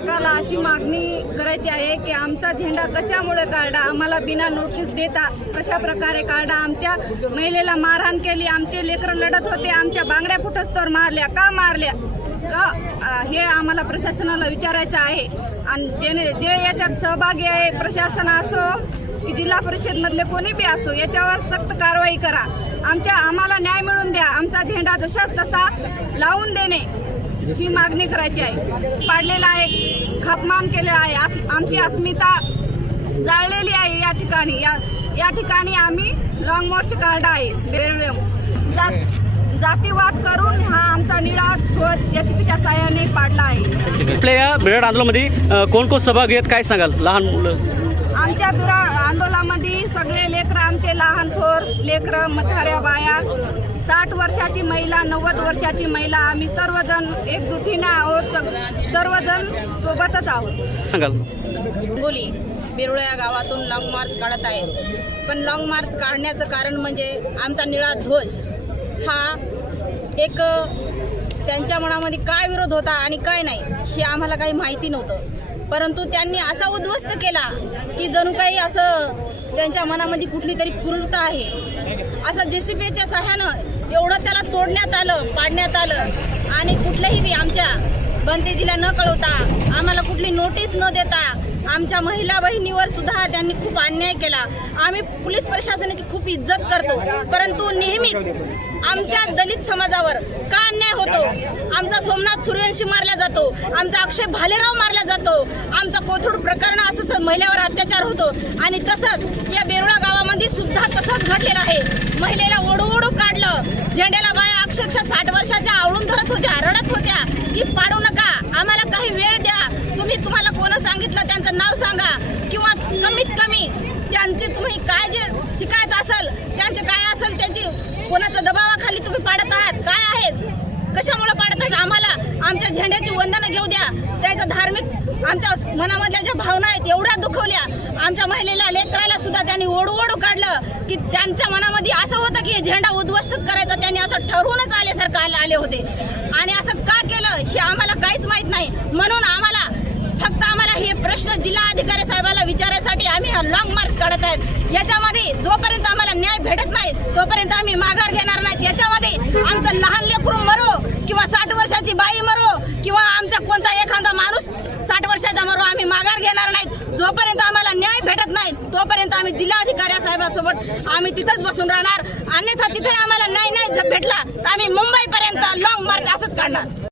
सरकारला अशी मागणी करायची आहे की आमचा झेंडा कशामुळे काढला आम्हाला बिना नोटीस देता कशा प्रकारे काढला आमच्या महिलेला मारहाण केली आमचे लेकरं लढत होते आमच्या बांगड्या फुटस्तोर मारल्या. का मारल्या? का? हे आम्हाला प्रशासनाला विचारायचं आहे. आणि ज्याने जे याच्यात सहभागी आहे प्रशासन असो की जिल्हा परिषदमधले कोणी बी असो याच्यावर सक्त कारवाई करा. आमच्या आम्हाला न्याय मिळून द्या. आमचा झेंडा जशाच तसा लावून देणे. ही मागणी करायची आहे. पाडलेला आहे खापमान केलेला आहे. आमची अस्मिता जाळलेली आहे या ठिकाणी. या या ठिकाणी आम्ही लॉंग मार्च काढला आहे बेरळम जात जातीवाद करून हा आमचा निळा ध्वज जेसीपीच्या साह्याने पाडला आहे. आपल्या या बिराड आंदोलनामध्ये कोण कोण सहभागी आहेत? काय सांगाल? लहान मुलं. आमच्या बिराड आंदोलनामध्ये लहान थोर लेकरं म्हाताऱ्या बाया साठ वर्षाची महिला नव्वद वर्षाची महिला आम्ही सर्वजण एकजुटीने आहोत सग- सर्वजण सोबतच आहोत. सांगाल. हिंगोली बिरुळा या गावातून लाँग मार्च काढत आहेत. पण लाँग मार्च काढण्याचं कारण म्हणजे आमचा निळा ध्वज हा एक त्यांच्या मनामध्ये काय विरोध होता आणि काय नाही हे आम्हाला काही माहिती नव्हतं. परंतु त्यांनी असा उद्ध्वस्त केला की जणू काही असं त्यांच्या मनामध्ये कुठली तरी क्रूरता आहे. असं जे सी बीच्या सहाय्यानं एवढं त्याला तोडण्यात आलं पाडण्यात आलं. आणि कुठल्याही आमच्या बनतेजीला न कळवता आम्हाला कुठली नोटीस न देता आमच्या महिला बहिणीवर सुद्धा त्यांनी खूप अन्याय केला. आम्ही पोलीस प्रशासनाची खूप इज्जत करतो परंतु नेहमीच आमच्या दलित समाजावर का अन्याय होतो? आमचा सोमनाथ सूर्यवंशी मारला जातो आमचा अक्षय भालेराव मारला जातो आमचा कोथरूड प्रकरण असं महिलेवर अत्याचार होतो. आणि तसंच या बेरुळा गावामध्ये सुद्धा तसंच घडलेलं आहे. महिलेला ओढू ओढू काढलं झेंड्याला बाहेर त्यांची तुम्ही काय जे शिकायत असेल त्यांचे काय असेल त्याची कोणाच्या दबावाखाली तुम्ही पाडत आहात? काय आहेत? कशामुळे पाडत आहात? आम्हाला आमच्या झेंड्याची वंदनं घेऊ द्या. त्याचा धार्मिक आमच्या मनामधल्या ज्या भावना आहेत एवढ्या दुखवल्या. आमच्या महिलेला लेकराला सुद्धा त्यांनी ओढू ओढू काढलं की त्यांच्या मनामध्ये असं होतं की झेंडा उद्ध्वस्तच करायचा त्यांनी असं ठरवूनच आल्यासारखं आले आले होते. आणि असं का केलं हे आम्हाला काहीच माहीत नाही. म्हणून आम्हाला फक्त आम्हाला हे प्रश्न जिल्हा अधिकारी साहेबाला विचारायसाठी आम्ही हा लॉंग मार्च काढत आहेत. याच्यामध्ये जोपर्यंत आम्हाला न्याय भेटत नाही तोपर्यंत आम्ही माघार घेणार नाहीत. याच्यामध्ये आमचं लहान लेकरू मरो किंवा साठ वर्षाची बाई मरो किंवा आमचा कोणता एखादा माणूस साठ वर्षाचा मरो आम्ही माघार घेणार नाहीत. जोपर्यंत आम्हाला न्याय भेटत नाही तोपर्यंत आम्ही जिल्हाधिकारी साहेबांसोबत आम्ही तिथंच बसून राहणार. अन्यथा तिथे आम्हाला न्याय नाही जर भेटला तर आम्ही मुंबईपर्यंत लॉंग मार्च असंच काढणार.